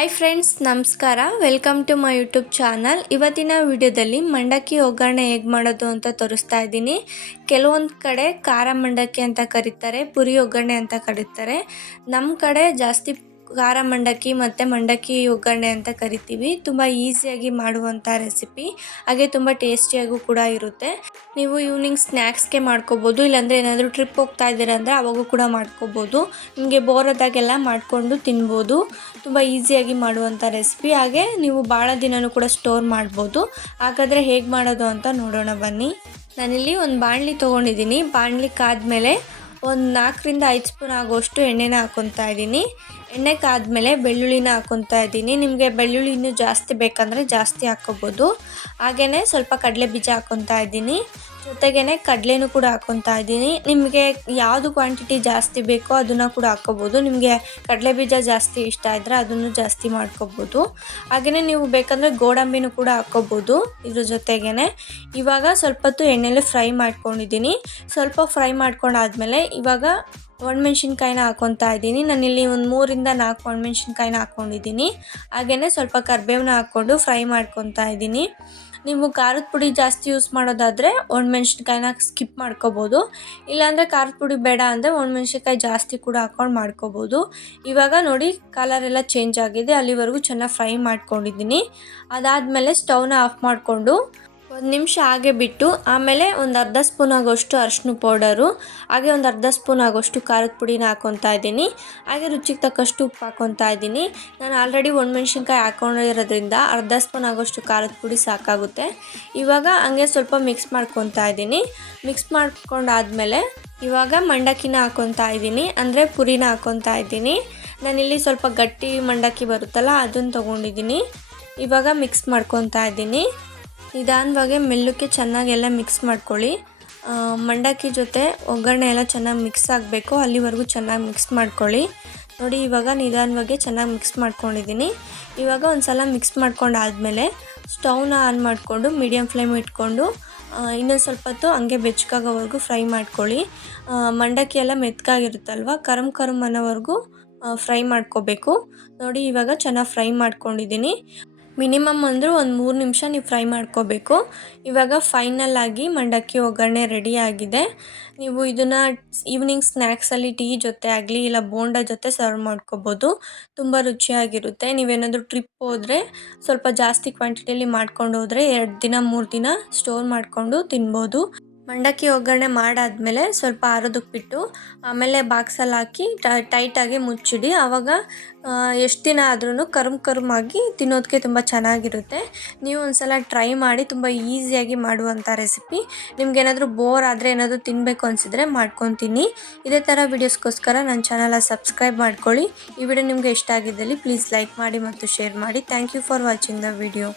Hi friends ನಮಸ್ಕಾರ. Welcome to my YouTube channel ಇವತ್ತಿನ ವಿಡಿಯೋದಲ್ಲಿ ಮಂಡಕ್ಕಿ ಒಗ್ಗರಣೆ ಹೇಗೆ ಮಾಡೋದು ಅಂತ ತೋರಿಸ್ತಾ ಇದ್ದೀನಿ. ಕೆಲವೊಂದು ಕಡೆ ಖಾರ ಮಂಡಕ್ಕಿ ಅಂತ ಕರೀತಾರೆ, ಪುರಿ ಒಗ್ಗರಣೆ ಅಂತ ಕರೀತಾರೆ. ನಮ್ಮ ಕಡೆ ಜಾಸ್ತಿ ಖಾರ ಮಂಡಕ್ಕಿ ಮತ್ತು ಮಂಡಕ್ಕಿ ಒಗ್ಗರಣೆ ಅಂತ ಕರಿತೀವಿ. ತುಂಬ ಈಸಿಯಾಗಿ ಮಾಡುವಂಥ ರೆಸಿಪಿ. ಹಾಗೆ ತುಂಬ ಟೇಸ್ಟಿಯಾಗೂ ಕೂಡ ಇರುತ್ತೆ. ನೀವು ಈವ್ನಿಂಗ್ ಸ್ನ್ಯಾಕ್ಸ್ಗೆ ಮಾಡ್ಕೋಬೋದು. ಇಲ್ಲಾಂದರೆ ಏನಾದರೂ ಟ್ರಿಪ್ ಹೋಗ್ತಾ ಇದ್ದೀರ ಅಂದರೆ ಅವಾಗೂ ಕೂಡ ಮಾಡ್ಕೋಬೋದು. ನಿಮಗೆ ಬೋರ್ ಆದಾಗೆಲ್ಲ ಮಾಡಿಕೊಂಡು ತಿನ್ಬೋದು. ತುಂಬ ಈಸಿಯಾಗಿ ಮಾಡುವಂಥ ರೆಸಿಪಿ. ಹಾಗೆ ನೀವು ಭಾಳ ದಿನವೂ ಕೂಡ ಸ್ಟೋರ್ ಮಾಡ್ಬೋದು. ಹಾಗಾದರೆ ಹೇಗೆ ಮಾಡೋದು ಅಂತ ನೋಡೋಣ ಬನ್ನಿ. ನಾನಿಲ್ಲಿ ಒಂದು ಬಾಣಲಿ ತೊಗೊಂಡಿದ್ದೀನಿ. ಬಾಣಲಿ ಕಾದ್ಮೇಲೆ ಒಂದು ನಾಲ್ಕರಿಂದ ಐದು ಸ್ಪೂನ್ ಆಗೋಷ್ಟು ಎಣ್ಣೆನ ಹಾಕ್ಕೊತಾ ಇದ್ದೀನಿ. ಎಣ್ಣೆ ಕಾದ್ಮೇಲೆ ಬೆಳ್ಳುಳ್ಳಿನ ಹಾಕ್ಕೊತಾ ಇದ್ದೀನಿ. ನಿಮಗೆ ಬೆಳ್ಳುಳ್ಳಿ ಇನ್ನೂ ಜಾಸ್ತಿ ಬೇಕಂದರೆ ಜಾಸ್ತಿ ಹಾಕ್ಕೋಬೋದು ಹಾಗೆಯೇ ಸ್ವಲ್ಪ ಕಡಲೆ ಬೀಜ ಹಾಕ್ಕೊತಾ ಇದ್ದೀನಿ. ಜೊತೆಗೇ ಕಡಲೆನೂ ಕೂಡ ಹಾಕೊತಾ ಇದ್ದೀನಿ. ನಿಮಗೆ ಯಾವುದು ಕ್ವಾಂಟಿಟಿ ಜಾಸ್ತಿ ಬೇಕೋ ಅದನ್ನು ಕೂಡ ಹಾಕ್ಕೋಬೋದು. ನಿಮಗೆ ಕಡಲೆ ಬೀಜ ಜಾಸ್ತಿ ಇಷ್ಟ ಇದ್ದರೆ ಅದನ್ನು ಜಾಸ್ತಿ ಮಾಡ್ಕೋಬೋದು. ಹಾಗೆಯೇ ನೀವು ಬೇಕಂದರೆ ಗೋಡಂಬಿನೂ ಕೂಡ ಹಾಕ್ಕೋಬೋದು ಇದ್ರ ಜೊತೆಗೇ ಇವಾಗ ಸ್ವಲ್ಪ ಹೊತ್ತು ಎಣ್ಣೆಲಿ ಫ್ರೈ ಮಾಡ್ಕೊಂಡಿದ್ದೀನಿ. ಸ್ವಲ್ಪ ಫ್ರೈ ಮಾಡ್ಕೊಂಡಾದ್ಮೇಲೆ ಇವಾಗ ಒಣಮೆಣ್ಸಿನ್ಕಾಯಿನ ಹಾಕ್ಕೊತಾ ಇದ್ದೀನಿ. ನಾನಿಲ್ಲಿ ಒಂದು ಮೂರಿಂದ ನಾಲ್ಕು ಒಣಮೆಣ್ಸಿನ್ಕಾಯಿನ ಹಾಕ್ಕೊಂಡಿದ್ದೀನಿ ಹಾಗೆಯೇ ಸ್ವಲ್ಪ ಕರಿಬೇವನ್ನ ಹಾಕ್ಕೊಂಡು ಫ್ರೈ ಮಾಡ್ಕೊತಾ ಇದ್ದೀನಿ. ನೀವು ಖಾರದ ಪುಡಿ ಜಾಸ್ತಿ ಯೂಸ್ ಮಾಡೋದಾದರೆ ಒಣಮೆಣ್ಸಿನ್ಕಾಯಿನ ಸ್ಕಿಪ್ ಮಾಡ್ಕೋಬೋದು. ಇಲ್ಲಾಂದರೆ ಖಾರದ ಪುಡಿ ಬೇಡ ಅಂದರೆ ಒಣಮೆಣ್ಸಿನ್ಕಾಯಿ ಜಾಸ್ತಿ ಕೂಡ ಹಾಕ್ಕೊಂಡು ಮಾಡ್ಕೋಬೋದು. ಇವಾಗ ನೋಡಿ ಕಲರ್ ಎಲ್ಲ ಚೇಂಜ್ ಆಗಿದೆ. ಅಲ್ಲಿವರೆಗೂ ಚೆನ್ನಾಗಿ ಫ್ರೈ ಮಾಡ್ಕೊಂಡಿದ್ದೀನಿ. ಅದಾದಮೇಲೆ ಸ್ಟವ್ನ ಆಫ್ ಮಾಡಿಕೊಂಡು ಒಂದು ನಿಮಿಷ ಹಾಗೆ ಬಿಟ್ಟು ಆಮೇಲೆ ಒಂದು ಅರ್ಧ ಸ್ಪೂನ್ ಆಗೋಷ್ಟು ಅರಶಿನ ಪೌಡರು, ಹಾಗೆ ಒಂದು ಅರ್ಧ ಸ್ಪೂನ್ ಆಗೋಷ್ಟು ಖಾರದ ಪುಡಿನ ಹಾಕ್ಕೊತಾ ಇದ್ದೀನಿ. ಹಾಗೆ ರುಚಿಗೆ ತಕ್ಕಷ್ಟು ಉಪ್ಪು ಹಾಕ್ಕೊತಾ ಇದ್ದೀನಿ. ನಾನು ಆಲ್ರೆಡಿ ಒಣಮೆಣ್ಸಿನ್ಕಾಯಿ ಹಾಕೊಂಡಿರೋದ್ರಿಂದ ಅರ್ಧ ಸ್ಪೂನ್ ಆಗೋಷ್ಟು ಖಾರದ ಪುಡಿ ಸಾಕಾಗುತ್ತೆ. ಇವಾಗ ಹಂಗೆ ಸ್ವಲ್ಪ ಮಿಕ್ಸ್ ಮಾಡ್ಕೊತಾ ಇದ್ದೀನಿ. ಮಿಕ್ಸ್ ಮಾಡ್ಕೊಂಡಾದ್ಮೇಲೆ ಇವಾಗ ಮಂಡಕ್ಕಿನ ಹಾಕ್ಕೊತಾ ಇದ್ದೀನಿ. ಅಂದರೆ ಪುರಿನ ಹಾಕ್ಕೊತಾ ಇದ್ದೀನಿ. ನಾನಿಲ್ಲಿ ಸ್ವಲ್ಪ ಗಟ್ಟಿ ಮಂಡಕ್ಕಿ ಬರುತ್ತಲ್ಲ, ಅದನ್ನು ತೊಗೊಂಡಿದ್ದೀನಿ. ಇವಾಗ ಮಿಕ್ಸ್ ಮಾಡ್ಕೊತಾ ಇದ್ದೀನಿ. ನಿಧಾನವಾಗಿ ಮೆಲ್ಲಕ್ಕೆ ಚೆನ್ನಾಗೆಲ್ಲ ಮಿಕ್ಸ್ ಮಾಡ್ಕೊಳ್ಳಿ. ಮಂಡಕ್ಕಿ ಜೊತೆ ಒಗ್ಗರಣೆ ಎಲ್ಲ ಚೆನ್ನಾಗಿ ಮಿಕ್ಸ್ ಆಗಬೇಕು. ಅಲ್ಲಿವರೆಗೂ ಚೆನ್ನಾಗಿ ಮಿಕ್ಸ್ ಮಾಡ್ಕೊಳ್ಳಿ. ನೋಡಿ, ಇವಾಗ ನಿಧಾನವಾಗಿ ಚೆನ್ನಾಗಿ ಮಿಕ್ಸ್ ಮಾಡ್ಕೊಂಡಿದ್ದೀನಿ. ಇವಾಗ ಒಂದು ಸಲ ಮಿಕ್ಸ್ ಮಾಡ್ಕೊಂಡಾದಮೇಲೆ ಸ್ಟೌವ್ನ ಆನ್ ಮಾಡಿಕೊಂಡು ಮೀಡಿಯಮ್ ಫ್ಲೇಮ್ ಇಟ್ಕೊಂಡು ಇನ್ನೊಂದು ಸ್ವಲ್ಪ ಹೊತ್ತು ಹಂಗೆ ಬೆಚ್ಚಗಾಗೋವರೆಗೂ ಫ್ರೈ ಮಾಡ್ಕೊಳ್ಳಿ. ಮಂಡಕ್ಕಿ ಎಲ್ಲ ಮೆತ್ತಗಾಗಿರುತ್ತಲ್ವ ಕರಮ್ ಕರಮ್ ಅನ್ನೋವರೆಗೂ ಫ್ರೈ ಮಾಡ್ಕೋಬೇಕು. ನೋಡಿ, ಇವಾಗ ಚೆನ್ನಾಗಿ ಫ್ರೈ ಮಾಡ್ಕೊಂಡಿದ್ದೀನಿ. ಮಿನಿಮಮ್ ಅಂದರೂ ಒಂದು ಮೂರು ನಿಮಿಷ ನೀವು ಫ್ರೈ ಮಾಡ್ಕೋಬೇಕು. ಇವಾಗ ಫೈನಲ್ ಆಗಿ ಮಂಡಕ್ಕಿ ಒಗ್ಗರಣೆ ರೆಡಿ ಆಗಿದೆ. ನೀವು ಇದನ್ನು ಈವ್ನಿಂಗ್ ಸ್ನ್ಯಾಕ್ಸಲ್ಲಿ ಟೀ ಜೊತೆ ಆಗಲಿ ಇಲ್ಲ ಬೋಂಡ ಜೊತೆ ಸರ್ವ್ ಮಾಡ್ಕೋಬೋದು. ತುಂಬ ರುಚಿಯಾಗಿರುತ್ತೆ. ನೀವೇನಾದರೂ ಟ್ರಿಪ್ ಹೋದರೆ ಸ್ವಲ್ಪ ಜಾಸ್ತಿ ಕ್ವಾಂಟಿಟಿಯಲ್ಲಿ ಮಾಡ್ಕೊಂಡು ಹೋದರೆ ಎರಡು ದಿನ, ಮೂರು ದಿನ ಸ್ಟೋರ್ ಮಾಡಿಕೊಂಡು ತಿನ್ಬೋದು. ಮಂಡಕ್ಕಿ ಒಗ್ಗರಣೆ ಮಾಡಾದಮೇಲೆ ಸ್ವಲ್ಪ ಆರೋದಕ್ಕೆ ಬಿಟ್ಟು ಆಮೇಲೆ ಬಾಕ್ಸಲ್ಲಿ ಹಾಕಿ ಟೈಟಾಗಿ ಮುಚ್ಚಿಡಿ. ಆವಾಗ ಎಷ್ಟು ದಿನ ಆದ್ರೂ ಕರ್ಮ್ ಕರ್ಮಾಗಿ ತಿನ್ನೋದಕ್ಕೆ ತುಂಬ ಚೆನ್ನಾಗಿರುತ್ತೆ. ನೀವು ಒಂದು ಸಲ ಟ್ರೈ ಮಾಡಿ ತುಂಬ ಈಸಿಯಾಗಿ ಮಾಡುವಂಥ ರೆಸಿಪಿ. ನಿಮ್ಗೇನಾದರೂ ಬೋರ್ ಆದರೆ ಏನಾದರೂ ತಿನ್ನಬೇಕು ಅನಿಸಿದ್ರೆ ಮಾಡ್ಕೊತೀನಿ. ಇದೇ ಥರ ವೀಡಿಯೋಸ್ಗೋಸ್ಕರ ನನ್ನ ಚಾನಲ ಸಬ್ಸ್ಕ್ರೈಬ್ ಮಾಡ್ಕೊಳ್ಳಿ. ಈ ವಿಡಿಯೋ ನಿಮಗೆ ಇಷ್ಟ ಆಗಿದ್ದಲ್ಲಿ ಪ್ಲೀಸ್ ಲೈಕ್ ಮಾಡಿ ಮತ್ತು ಶೇರ್ ಮಾಡಿ. Thank you for watching the video.